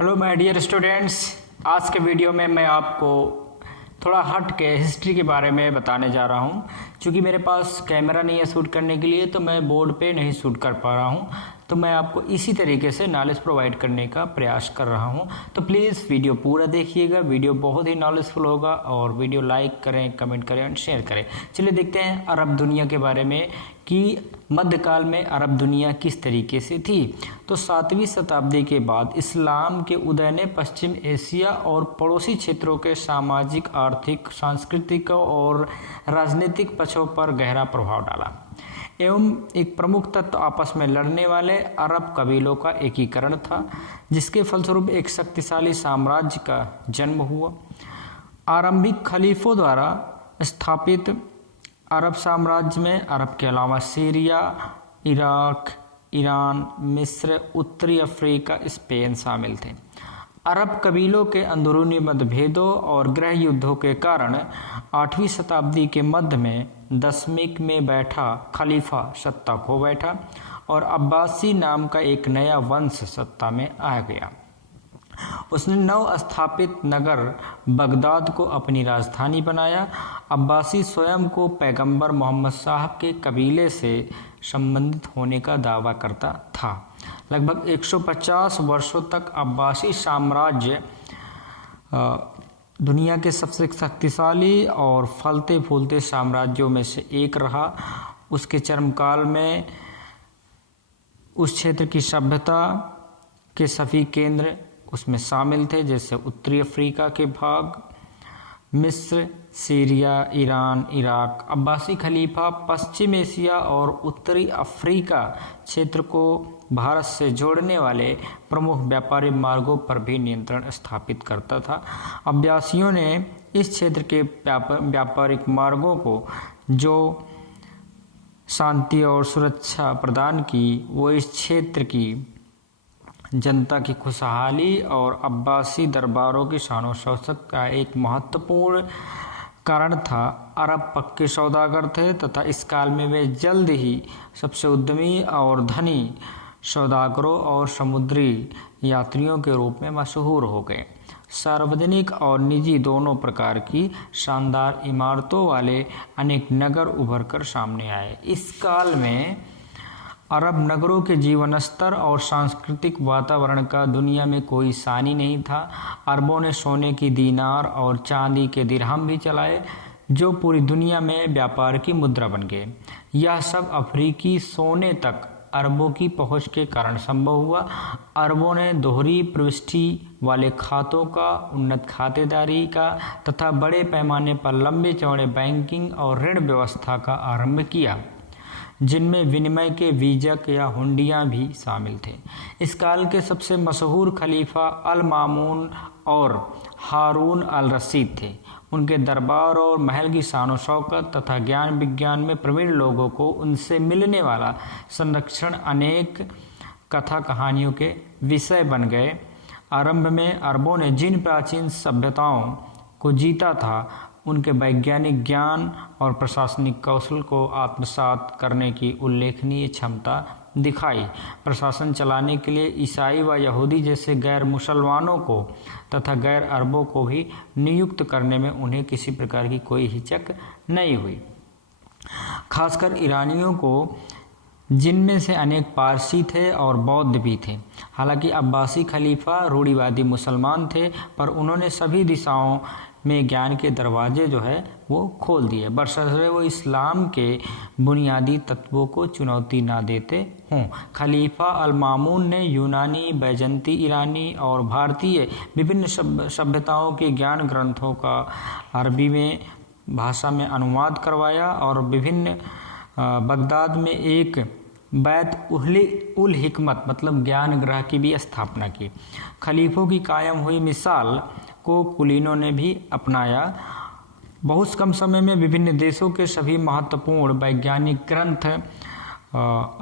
Hello my dear students, आज के video में मैं आपको थोड़ा हट के हिस्ट्री के बारे में बताने जा रहा हूँ। क्योंकि मेरे पास कैमरा नहीं है शूट करने के लिए, तो मैं बोर्ड पे नहीं शूट कर पा रहा हूँ। तो मैं आपको इसी तरीके से नॉलेज प्रोवाइड करने का प्रयास कर रहा हूँ। तो प्लीज़ वीडियो पूरा देखिएगा, वीडियो बहुत ही नॉलेजफुल होगा। और वीडियो लाइक करें, कमेंट करें और शेयर करें। चलिए देखते हैं अरब दुनिया के बारे में कि मध्यकाल में अरब दुनिया किस तरीके से थी। तो 7वीं शताब्दी के बाद इस्लाम के उदय ने पश्चिम एशिया और पड़ोसी क्षेत्रों के सामाजिक, आर्थिक, सांस्कृतिक और राजनीतिक पक्षों पर गहरा प्रभाव डाला एवं एक प्रमुख तत्व आपस में लड़ने वाले अरब कबीलों का एकीकरण था, जिसके फलस्वरूप एक शक्तिशाली साम्राज्य का जन्म हुआ। आरंभिक खलीफों द्वारा स्थापित अरब साम्राज्य में अरब के अलावा सीरिया, इराक, ईरान, मिस्र, उत्तरी अफ्रीका, स्पेन शामिल थे। अरब कबीलों के अंदरूनी मतभेदों और गृह युद्धों के कारण 8वीं शताब्दी के मध्य में दशमिक में बैठा खलीफा सत्ता खो बैठा और अब्बासी नाम का एक नया वंश सत्ता में आ गया। उसने नव स्थापित नगर बगदाद को अपनी राजधानी बनाया। अब्बासी स्वयं को पैगंबर मोहम्मद साहब के कबीले से संबंधित होने का दावा करता था। लगभग 150 वर्षों तक अब्बासी साम्राज्य दुनिया के सबसे शक्तिशाली और फलते फूलते साम्राज्यों में से एक रहा। उसके चरमकाल में उस क्षेत्र की सभ्यता के सभी केंद्र उसमें शामिल थे, जैसे उत्तरी अफ्रीका के भाग, मिस्र, सीरिया, ईरान, इराक। अब्बासी खलीफा पश्चिम एशिया और उत्तरी अफ्रीका क्षेत्र को भारत से जोड़ने वाले प्रमुख व्यापारिक मार्गों पर भी नियंत्रण स्थापित करता था। अब्बासियों ने इस क्षेत्र के व्यापारिक मार्गों को जो शांति और सुरक्षा प्रदान की, वो इस क्षेत्र की जनता की खुशहाली और अब्बासी दरबारों की शान शौकत का एक महत्वपूर्ण कारण था। अरब पक्के सौदागर थे तथा इस काल में वे जल्द ही सबसे उद्यमी और धनी सौदागरों और समुद्री यात्रियों के रूप में मशहूर हो गए। सार्वजनिक और निजी दोनों प्रकार की शानदार इमारतों वाले अनेक नगर उभर कर सामने आए। इस काल में अरब नगरों के जीवन स्तर और सांस्कृतिक वातावरण का दुनिया में कोई सानी नहीं था। अरबों ने सोने की दीनार और चांदी के दिरहम भी चलाए, जो पूरी दुनिया में व्यापार की मुद्रा बन गए। यह सब अफ्रीकी सोने तक अरबों की पहुंच के कारण संभव हुआ। अरबों ने दोहरी प्रविष्टि वाले खातों का, उन्नत खातेदारी का तथा बड़े पैमाने पर लंबे चौड़े बैंकिंग और ऋण व्यवस्था का आरंभ किया, जिनमें विनिमय के वीजक या हुंडियां भी शामिल थे। इस काल के सबसे मशहूर खलीफा अल मामून और हारून अल रशीद थे। उनके दरबार और महल की शान शौकत तथा ज्ञान विज्ञान में प्रवीण लोगों को उनसे मिलने वाला संरक्षण अनेक कथा कहानियों के विषय बन गए। आरंभ में अरबों ने जिन प्राचीन सभ्यताओं को जीता था, उनके वैज्ञानिक ज्ञान और प्रशासनिक कौशल को आत्मसात करने की उल्लेखनीय क्षमता दिखाई। प्रशासन चलाने के लिए ईसाई व यहूदी जैसे गैर मुसलमानों को तथा गैर अरबों को भी नियुक्त करने में उन्हें किसी प्रकार की कोई हिचक नहीं हुई। खासकर ईरानियों को, जिनमें से अनेक पारसी थे और बौद्ध भी थे। हालांकि अब्बासी खलीफा रूढ़िवादी मुसलमान थे, पर उन्होंने सभी दिशाओं में ज्ञान के दरवाजे जो है वो खोल दिए, बशर्ते वो इस्लाम के बुनियादी तत्वों को चुनौती ना देते हों। खलीफा अल मामून ने यूनानी, बैजंती, ईरानी और भारतीय विभिन्न सभ्यताओं के ज्ञान ग्रंथों का अरबी में भाषा में अनुवाद करवाया और विभिन्न बगदाद में एक बैत उल हिकमत मतलब ज्ञान ग्रह की भी स्थापना की। खलीफों की कायम हुई मिसाल को कुलीनों ने भी अपनाया। बहुत कम समय में विभिन्न देशों के सभी महत्वपूर्ण वैज्ञानिक ग्रंथ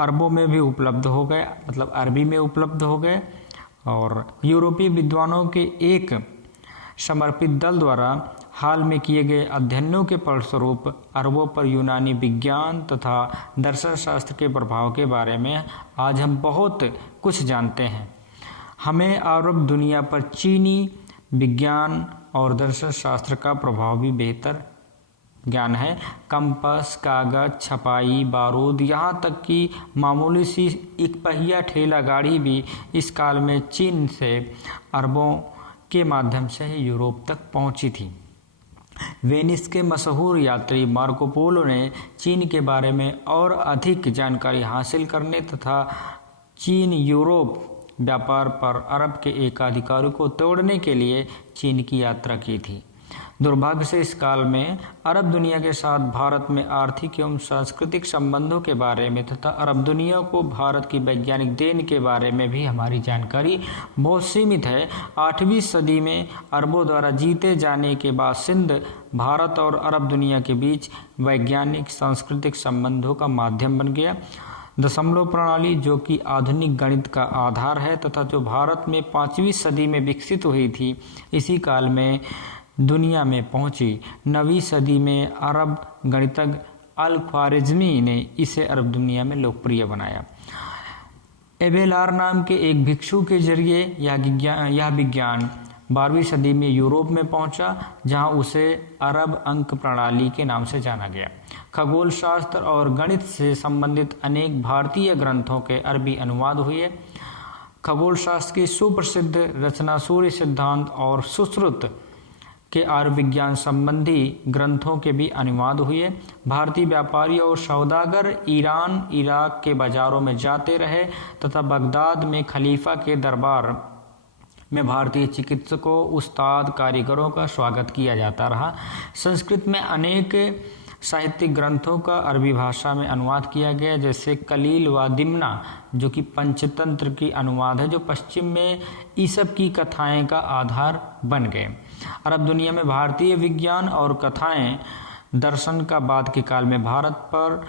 अरबों में भी उपलब्ध हो गए, मतलब अरबी में उपलब्ध हो गए। और यूरोपीय विद्वानों के एक समर्पित दल द्वारा हाल में किए गए अध्ययनों के फलस्वरूप अरबों पर यूनानी विज्ञान तथा दर्शन शास्त्र के प्रभाव के बारे में आज हम बहुत कुछ जानते हैं। हमें अरब दुनिया पर चीनी विज्ञान और दर्शन शास्त्र का प्रभाव भी बेहतर ज्ञान है। कंपास, कागज, छपाई, बारूद, यहाँ तक कि मामूली सी एक पहिया ठेला गाड़ी भी इस काल में चीन से अरबों के माध्यम से यूरोप तक पहुंची थी। वेनिस के मशहूर यात्री मार्को पोलो ने चीन के बारे में और अधिक जानकारी हासिल करने तथा चीन यूरोप व्यापार पर अरब के एकाधिकार को तोड़ने के लिए चीन की यात्रा की थी। दुर्भाग्य से इस काल में अरब दुनिया के साथ भारत में आर्थिक एवं सांस्कृतिक संबंधों के बारे में तथा अरब दुनिया को भारत की वैज्ञानिक देन के बारे में भी हमारी जानकारी बहुत सीमित है। 8वीं सदी में अरबों द्वारा जीते जाने के बाद सिंध भारत और अरब दुनिया के बीच वैज्ञानिक सांस्कृतिक संबंधों का माध्यम बन गया। दशमलव प्रणाली, जो कि आधुनिक गणित का आधार है तथा जो भारत में 5वीं सदी में विकसित हुई थी, इसी काल में दुनिया में पहुंची। 9वीं सदी में अरब गणितज्ञ अल-ख्वारिज़मी ने इसे अरब दुनिया में लोकप्रिय बनाया। एबेलार नाम के एक भिक्षु के जरिए यह विज्ञान 12वीं सदी में यूरोप में पहुंचा, जहां उसे अरब अंक प्रणाली के नाम से जाना गया। खगोल शास्त्र और गणित से संबंधित अनेक भारतीय ग्रंथों के अरबी अनुवाद हुए। खगोल शास्त्र की सुप्रसिद्ध रचना सूर्य सिद्धांत और सुश्रुत के आयुर्विज्ञान संबंधी ग्रंथों के भी अनुवाद हुए। भारतीय व्यापारी और सौदागर ईरान, इराक के बाजारों में जाते रहे तथा बगदाद में खलीफा के दरबार में भारतीय चिकित्सकों, उस्ताद, कारीगरों का स्वागत किया जाता रहा। संस्कृत में अनेक साहित्यिक ग्रंथों का अरबी भाषा में अनुवाद किया गया, जैसे कलील व दिमना, जो कि पंचतंत्र की अनुवाद है, जो पश्चिम में ईसब की कथाएं का आधार बन गए। अरब दुनिया में भारतीय विज्ञान और कथाएं दर्शन का बाद के काल में भारत पर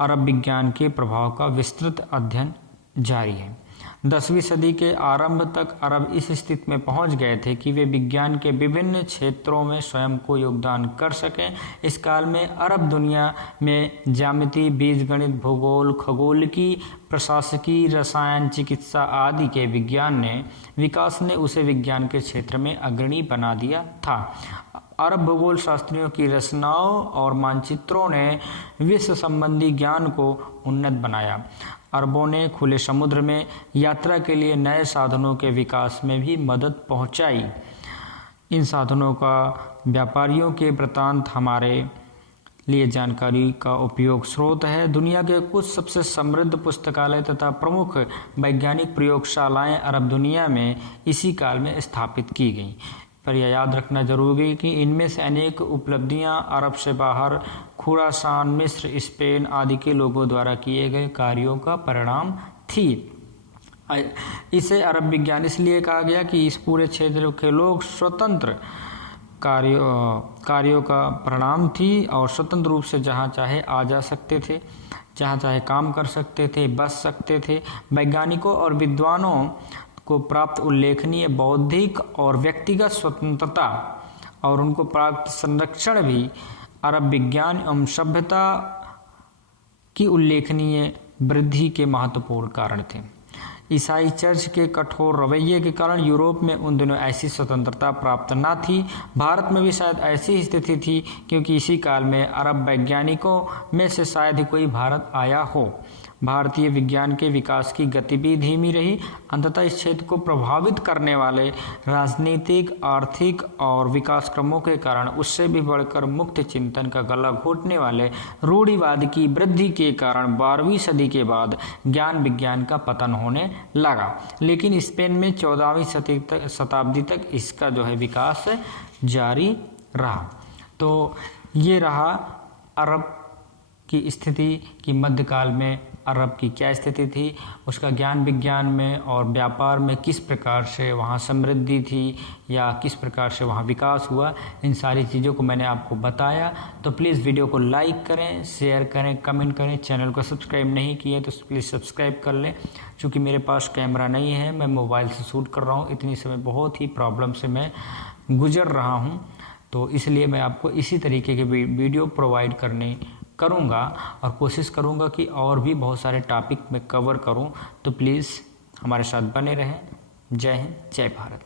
अरब विज्ञान के प्रभाव का विस्तृत अध्ययन जारी है। 10वीं सदी के आरंभ तक अरब इस स्थिति में पहुंच गए थे कि वे विज्ञान के विभिन्न क्षेत्रों में स्वयं को योगदान कर सकें। इस काल में अरब दुनिया में ज्यामिति, बीजगणित, भूगोल, खगोलिकी, प्रशासकी, रसायन, चिकित्सा आदि के विज्ञान ने विकास ने उसे विज्ञान के क्षेत्र में अग्रणी बना दिया था। अरब भूगोल शास्त्रियों की रचनाओं और मानचित्रों ने विश्व संबंधी ज्ञान को उन्नत बनाया। अरबों ने खुले समुद्र में यात्रा के लिए नए साधनों के विकास में भी मदद पहुंचाई। इन साधनों का व्यापारियों के वृत्तांत हमारे लिए जानकारी का उपयोग स्रोत है। दुनिया के कुछ सबसे समृद्ध पुस्तकालय तथा प्रमुख वैज्ञानिक प्रयोगशालाएं अरब दुनिया में इसी काल में स्थापित की गईं। पर यह याद रखना जरूरी है कि इनमें से अनेक उपलब्धियां अरब से बाहर खुरासान, मिस्र, स्पेन आदि के लोगों द्वारा किए गए कार्यों का परिणाम थी। इसे अरब विज्ञान इसलिए कहा गया कि इस पूरे क्षेत्र के लोग स्वतंत्र कार्यों का परिणाम थी और स्वतंत्र रूप से जहाँ चाहे आ जा सकते थे, जहाँ चाहे काम कर सकते थे, बस सकते थे। वैज्ञानिकों और विद्वानों को प्राप्त उल्लेखनीय बौद्धिक और व्यक्तिगत स्वतंत्रता और उनको प्राप्त संरक्षण भी अरब विज्ञान एवं सभ्यता की उल्लेखनीय वृद्धि के महत्वपूर्ण कारण थे। ईसाई चर्च के कठोर रवैये के कारण यूरोप में उन दिनों ऐसी स्वतंत्रता प्राप्त न थी। भारत में भी शायद ऐसी स्थिति थी, क्योंकि इसी काल में अरब वैज्ञानिकों में से शायद ही कोई भारत आया हो। भारतीय विज्ञान के विकास की गति भी धीमी रही। अंततः इस क्षेत्र को प्रभावित करने वाले राजनीतिक, आर्थिक और विकास क्रमों के कारण उससे भी बढ़कर मुक्त चिंतन का गला घोटने वाले रूढ़िवाद की वृद्धि के कारण 12वीं सदी के बाद ज्ञान विज्ञान का पतन होने लगा। लेकिन स्पेन में 14वीं शताब्दी तक इसका जो है विकास जारी रहा। तो ये रहा अरब की स्थिति कि मध्यकाल में अरब की क्या स्थिति थी, उसका ज्ञान विज्ञान में और व्यापार में किस प्रकार से वहाँ समृद्धि थी या किस प्रकार से वहाँ विकास हुआ। इन सारी चीज़ों को मैंने आपको बताया। तो प्लीज़ वीडियो को लाइक करें, शेयर करें, कमेंट करें। चैनल को सब्सक्राइब नहीं किए तो प्लीज़ सब्सक्राइब कर लें। चूँकि मेरे पास कैमरा नहीं है, मैं मोबाइल से शूट कर रहा हूँ, इतनी समय बहुत ही प्रॉब्लम से मैं गुजर रहा हूँ, तो इसलिए मैं आपको इसी तरीके के वीडियो प्रोवाइड करूँगा और कोशिश करूँगा कि और भी बहुत सारे टॉपिक मैं कवर करूँ। तो प्लीज़ हमारे साथ बने रहें। जय हिंद, जय भारत।